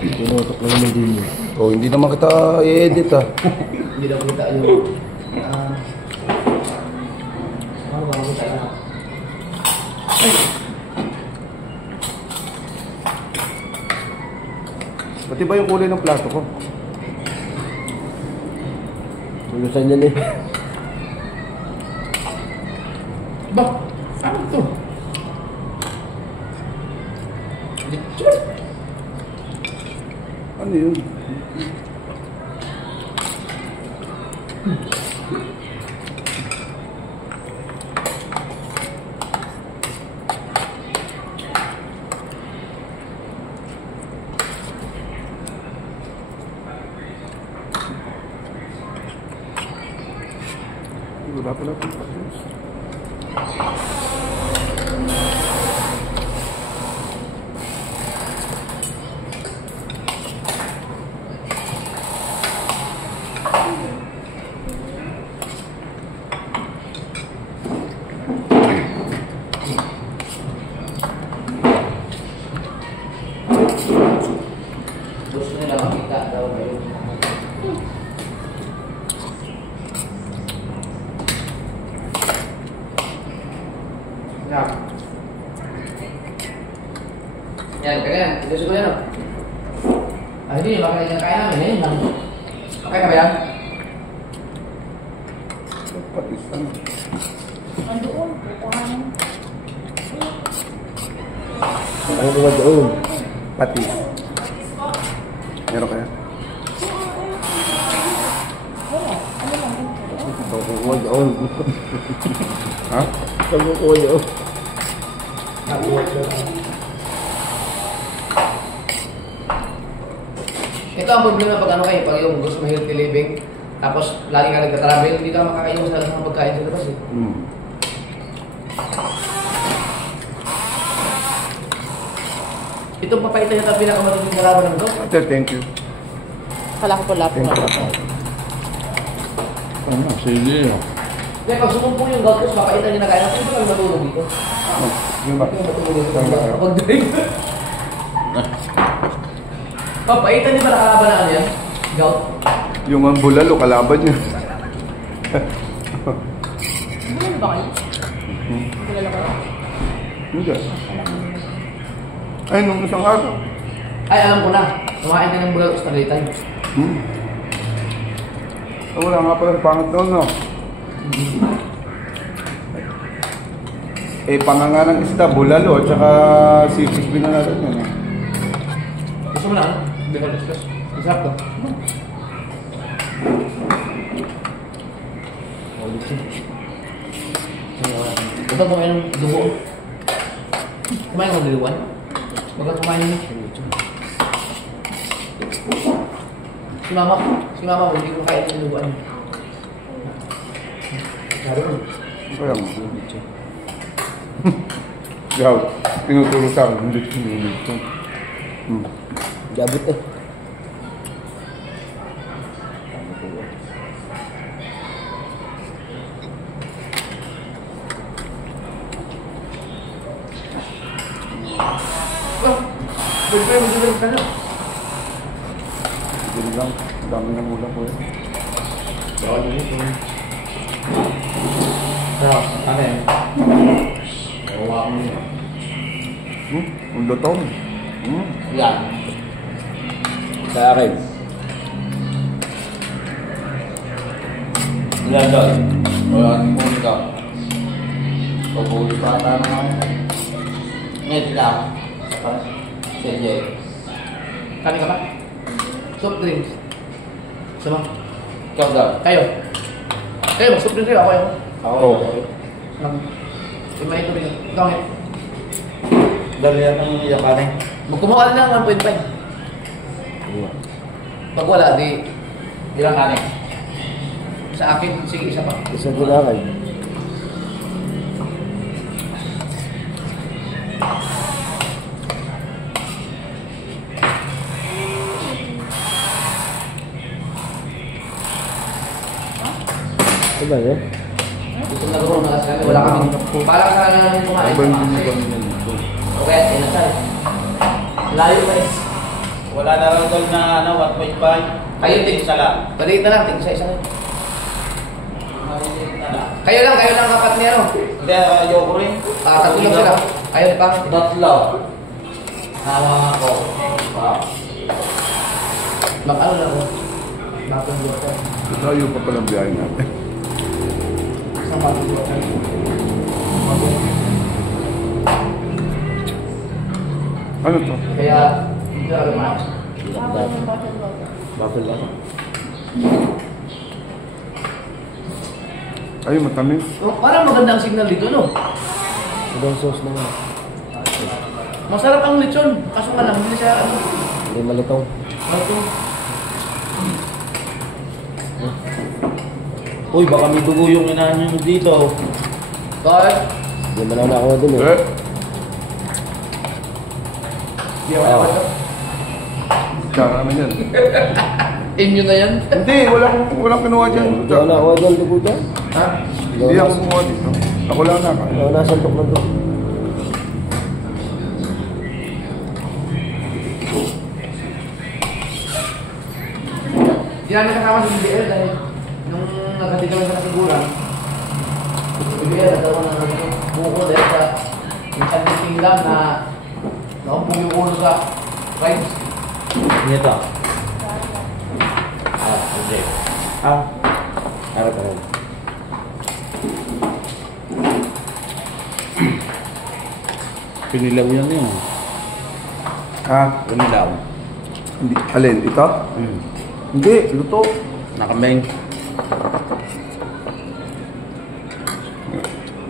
Tinutok lang naman din yun. Oh, hindi naman kita i-edit ah. Hindi na kita yung... ano ba kita yun? Pati ba yung kulay ng plato ko? Tulusan yan eh. Ba? Ano ito? Ano yun? Wala pala ito. Gusto nila makita daw kayo. Yan. Yan, ganyan. Gusto ko yan. Ah, hindi. Baka yung kaya namin eh. Okay ka ba yan? Patis ano? Andoon, kukuhanin. Ang mga doon. Patis. Meron kaya? Wala, ano lang dito. Ang kukuha doon. Ha? Ang kukuha doon. Ito ang problema pag ano kayo, pag yung gusto ma-healthy living, tapos lagi ka nagka-travel, hindi ka makakaiwas sa mga pagkain sa labas eh. Itong papaitan niya ito pinakamatinding kalaban ng ito. Ate, thank you. Kala ko pala po. Thank you. Ano, sige. Kaya pag sumumpo yung gautos, papaitan niya na kaya, hindi kami matulog dito. Yung ba? Hindi kami matulog dito. Tama kayo. Kapag drink. Papaitan niya ba nakalaban na ano yan? Gout? Yung ang bulalo, kalaban niya. Ano ba kayo? Kilala ko lang. Hindi. Ay, nung isang araw. Ay, alam ko na. Kumain na ng bulag sa Tagaytay. Wala nga pala sa pangat doon, no? Eh, panganga ng isda, bulalo, at saka sisig binanalan yun, eh. Gusto mo na ano? Hindi ko discuss. Masarap to. Ito kumain ng dugo. Kumain ng diluwan. Baga kumain ng si mama, hindi ko kain ng diluwan. Sabi Kaya mo. Yaw, tinutulog sa akin, hindi ko. Gabit eh. Balik mo dito ka na. Hindi lang, dami ng ulam ko, eh. Bawal mo dito. Pero, ano yan? Nakuha ko niya. Ang lutong. Yan. Sa akin. Yan doon. Wala nang muli ka. Pag-uli pa ata naman. Ngayon sila ako. CJ. Kani ka ba? Soft drinks. Sama. Ikaw daw. Kayo. Kayo, mag-soft drinks kayo. Ako yun. Oo. Lima ito rin. Ikaw ngayon. Dali yan ang yakanin. Magkumuha na ng 1.5. Pag wala, di ilang kanin. Sa akin, sige, isa pa. Isa gulakay. Ano ba yun? Gusto na gawin mga wala kami. Parang sa kanya namin kumain. Iba yung binibang nila dito. Okay, inasal. Layo pa eh. Wala na raw doon na ano, 1.5. Kayo din. Isa lang. Balik na lang, tingin sa isa lang. Maliit na lang. Kayo lang kapat ni ano. Hindi, ayoko rin. Tatlo lang sila. Kayo pa. Tatlo. Tama ako. Wow. Mag-ano lang ako. Bakit water? Layo pa palang biyahe natin. Isang bakit water. Ano to? Kaya, hindi ako lumakas. Bakit lang? Ay, matamis. Oh, parang magandang signal dito, no? Ibang sauce naman. Masarap ang lechon. Kaso nga lang, hindi siya ano. Hindi malutong. Ito. Uy, baka may dugo yung inahan nyo dito. Bakit? Hindi mo na ako dun Eh, Hindi ako naman. tsara na yan. Inyo na yan. Hindi, walang kinuha dyan. Hindi ako na ako dun, dugo dyan. Ha? Hindi ako kumuha dito. Ako lang nakain. Ako nasantok na doon. Hindi namin kasama si BBL dahil nung naghatid kami sa kasiguran, BBL nagkaroon ng buko dahil sa isang meeting lang na naumpong yung ulo sa rides. Ito. Okay. Harap ako. Pinilaw yan yun. Ha? Pinilaw. Hindi. Alin? Ito? Hindi, luto. Nakameng.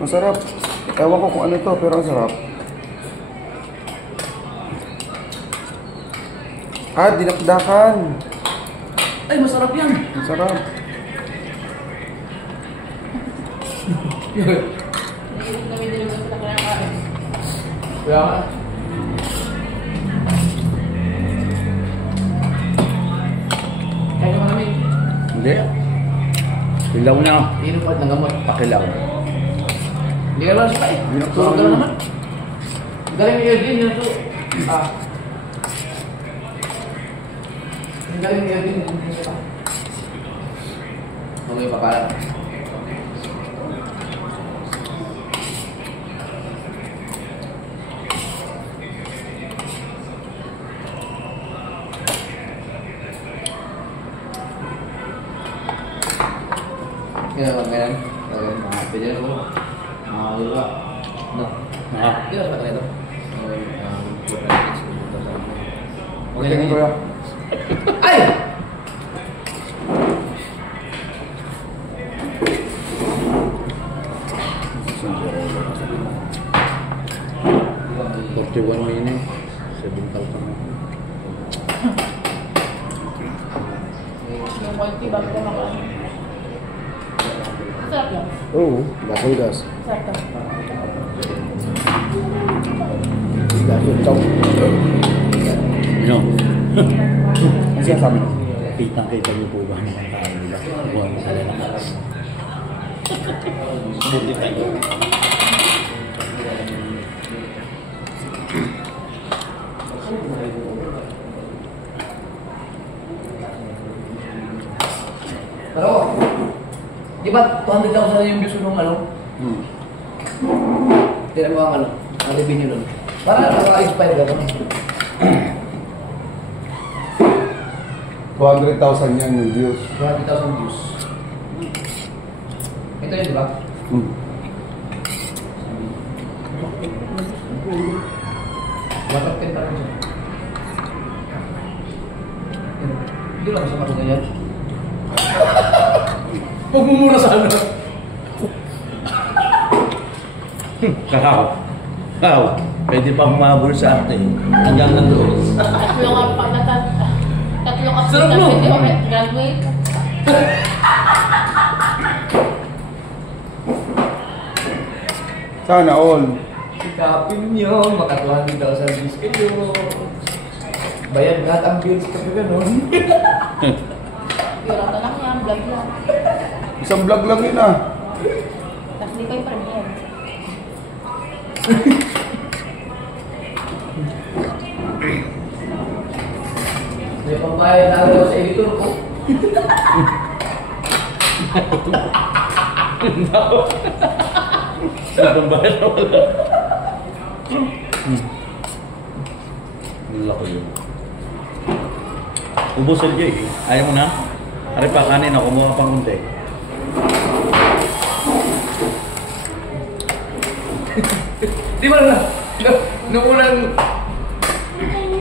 Masarap. Ewan ko kung ano to, pero ang sarap. Ah, dinakdakan. Ay, masarap yan! Ang sarap. Kaya nga. Kaya naman namin. Hindi. Pilaw na. Inom pa ng gamot. Pakilaw. Hindi ka lang siya eh. Tulog ka lang naman. Galing ni Erwin yun ito. Galing ni Erwin yun ito. Okay, papala. Kaya naman ngayon. Pwede na ako. Wala. No. Hindi na sa ito. Okay lang Tingin ko yun. yan. Ay! One minute. 7 tal pa na. Yung konti bago ka makain. Sarap lang. Oo. Bakal gas. Sarap lang. Gas yung chow. Ano? Ang sinasabi mo? Kitang-kita niyo po ba ang mga tao nila? Buwan sila ng gas. Buti tayo. Pero, di ba 200,000 yung views nung ano? Tira mo ang ano, ang revenue nun. Para nakaka-inspire ka kami. 200,000 yan yung views. 200,000 views. Ito yun, di ba? Watak 10 pa rin siya. Hindi lang sa mga ganyan. Huwag mo muna sana. Kakaw. Kakaw. Pwede pa humabol sa atin. Hanggang nandoon. Tatlo ka pa tatlo ka Sarap pa mo. pwede ako graduate. Sana all. Sikapin nyo, maka 200,000 views kayo. Bayad lahat ang bills kapag gano'n. Pero ito lang yan, vlog lang. Isang vlog lang yun ah. Tapos di kayo premiere. Babayad na ako sa editor ko. Ang bayad na wala. Lako yun. Ubus ang Jay. Ayaw mo na? Ari pa kanin ako, kumuha pang unti. Di ba na? Nung unang...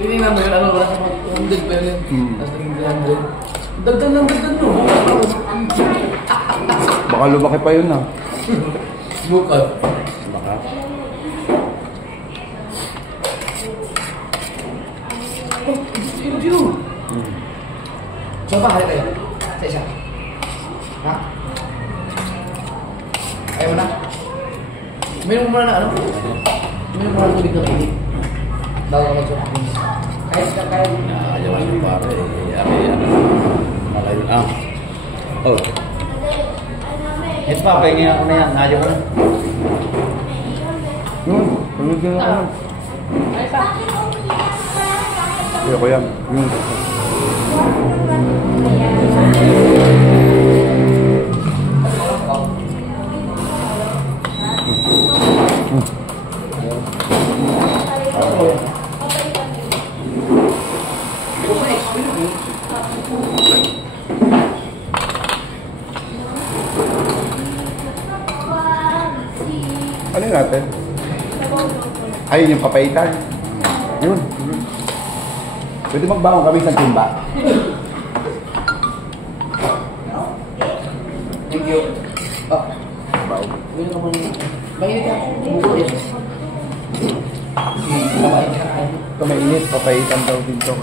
Hindi nga mo yun, ano, wala sa mga 200 pa yun. Tapos naging 300. Dagdag lang, no? Baka lumaki pa yun ah. Bukas. Baka. Sino? Coba hari kayo. Sa isa. Ha? Ayaw mo na? Uminom mo muna na ano? Uminom mo muna ng tubig na pinig. Bago ka mag-soft. Kahit ka kayo. Ayaw mo pare. Ari, ano. Malayo na. Oh. Ito pa, pahingi ako na yan. Ayaw mo na. Tulog din ako. Ay, pa. Ayaw ko yan. Ano yun natin? Ayun yung papaitan. Yun. Pwede magbangon kami sa timba. Thank you. Oh. Baw. Uminom ka muna. Mainit ka. Bukod yan. Kumain ka. Ito mainit, papaitan daw dito.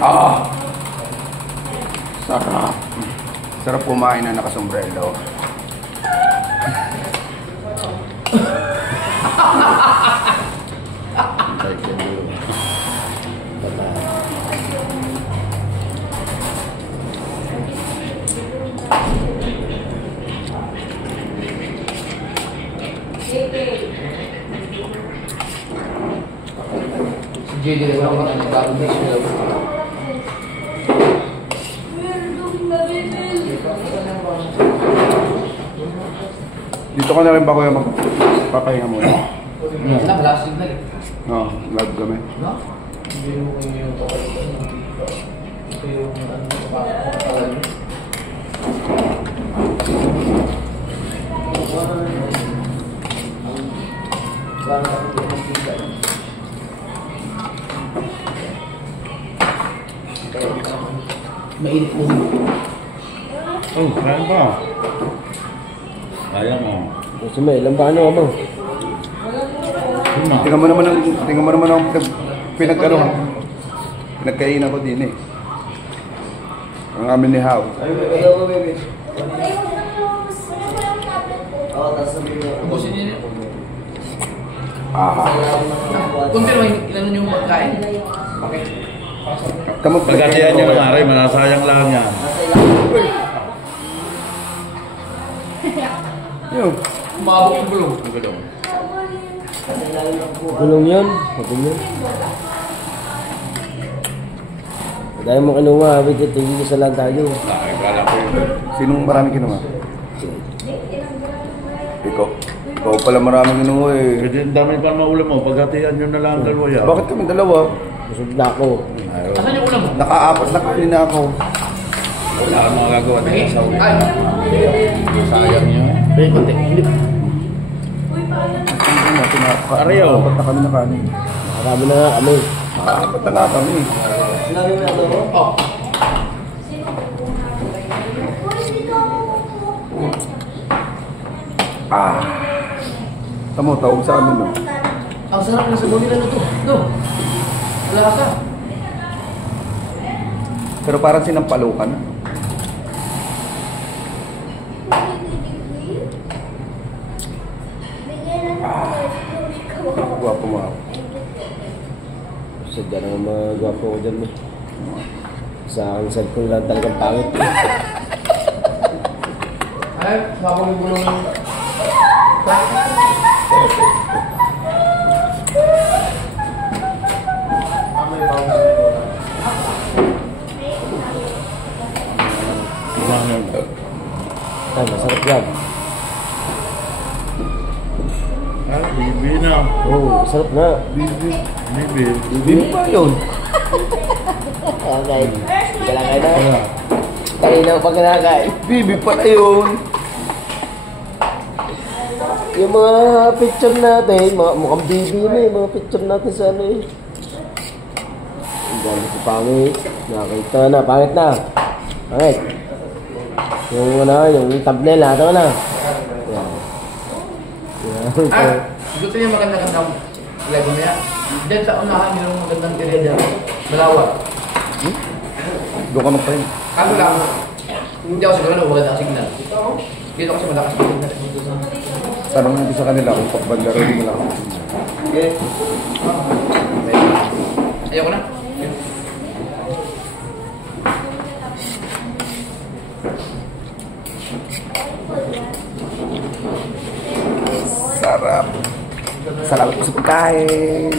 Ah! Sarap. Sarap kumain na nakasombrelo. Si JD rin ako na nagkakong na siya. Dito ka na rin ba kuya magpapahinga muna? Wala signal eh. Oo, live kami. No? Hindi mo kayo yung kapalitan. Ito yung ano kapakalan mo. Mainit mo. Oh, kaya ba? Kaya mo. Kasi may ilang ba ano mo? Sino? Tingnan mo naman ang pinagkaroon. Pinagkainan ko din eh. Ang amin ni How. Ubusin niyo niyo. Ah. Kunti naman ilan yung magkain. Okay. Pagkatiyan nyo ng aray, manasayang lang yan. Yun. Umabok yung gulong. Ang gulong. Gulong yun? Gulong yun? Dahil mo kinuha, wait, tingin isa lang tayo. Ay, kala ko yun. Sinong maraming kinuha? Ikaw. Ikaw pala maraming kinuha eh. Kasi ang dami pa maulam mo, pagkatiyan nyo na lang ang dalawa yan. Bakit kami dalawa? Busog na ako. Ayaw. Asan yung ulam mo? Nakaapat na kanin na ako. Wala kang magagawa din sa ulit. Ay. Sayang nyo. Pwede, konti. Ariyo. Apat na kami na kanin. Marami na nga kami. Apat na nga kami. Oh. Ah. Tamo, tawag sa amin no. Ang sarap na sa nila to. No. Wala ka. Pero parang sinampalukan. Guwapo mo ako. Sadya na mga gwapo ko dyan mo. Sa aking cellphone lang talagang pangit. Ay, sabang yung gulong. Yan. Ah, bibi na. Oh, sarap na. Bibi. Bibi. Bibi pa yun. Okay. Kailangan na. Tayo na pag kinakain. Bibi pala yun. Yung mga picture natin, mukhang bibi na yung mga picture natin sa ano eh. Ang ganda si pangit. Nakakita na, pangit na. Pangit. Yung ano, yung thumbnail na, ito na. Yan. Ah, gusto niya maganda-gandang Lego niya. Diyan sa unahan, mayroong magandang tire dyan. Malawak. Doon ka magpahin. Kaso lang, hindi ako sigurado maganda ang signal. Dito kasi malakas ang signal. Tanong natin sa kanila kung pakbanda rin mo lang. Okay. Ayoko na. Sarap. Salamat po sa pagkain.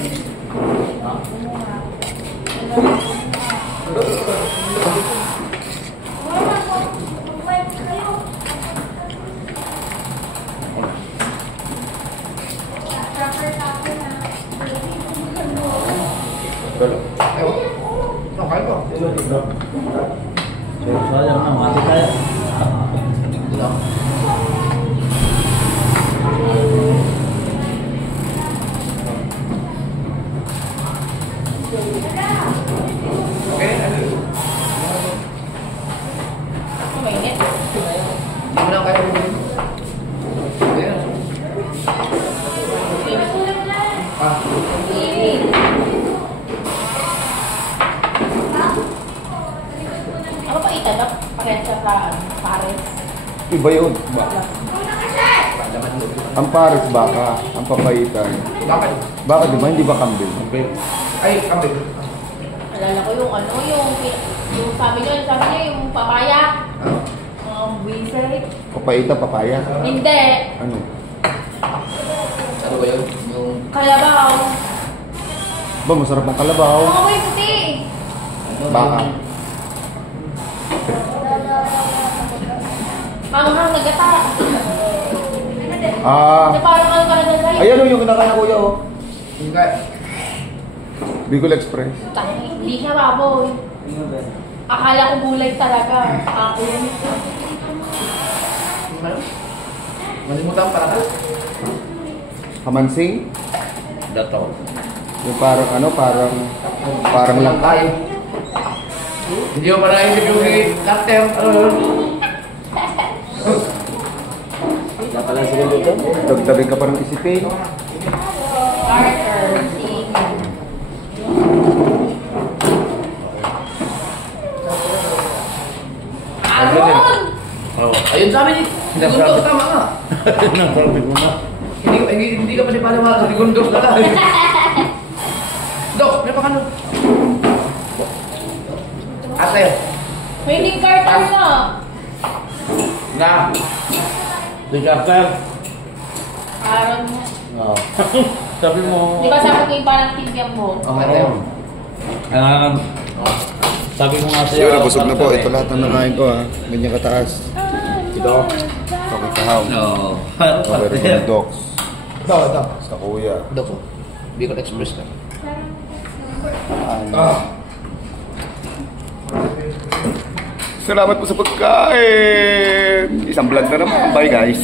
Ayaw. Ano, kain ko. Sayang na, mati tayo. Dito. Okay. Mainit. Hindi mo lang kayo. Ayan. Ah. Ako pa itanap, parehas sa pares. Iba yun. Ang pares baka, ang papayitan. Bakit? Baka di ba? Hindi ba kambing? Ay, kambing. Alala ko yung ano, yung sabi niya yung papaya. Wizard. Papayita, papaya. Hindi. Ano? Ano ba yun? Yung... Kalabaw. Ba, masarap ang kalabaw. Oo, may puti. Baka. Anghang nagata. Ah, Na parang ano ka na dyan sa'yo. ayan o yung kinakain ko yun. Yung kaya... Bicol Express. Hindi siya baboy. Akala ko gulay talaga. Ako yun. Ano? Malimutan ko parang... Kamansing. Dato. Yung parang ano, parang langkay. Hindi mo parang isip yung cutter. Nakalang sila dito. Dagdagin ka pa ng isipin. Carter. Aron! Oh. Ayun sabi ni Segundo, tama nga. Nasabi ko na. Hindi ka pa si Paliwala, Segundo ka lang. Dok, may pakano. Ate. Pwedeng Carter na. Nga. Di Carter. Aron mo. Oh. Sabi mo. Di ba sabi ko yung parang tigyang mo? Okay, tayo. Sabi mo nga Siguro busog na po. Ito lahat ng nakain ko ha. Ganyan kataas. Ito. Okay, kahaw. No. Okay, ito ng docs. Ito. Sa kuya. Dok, Bicol Express ka. Salamat po sa pagkain. Isang vlog na naman. Bye guys.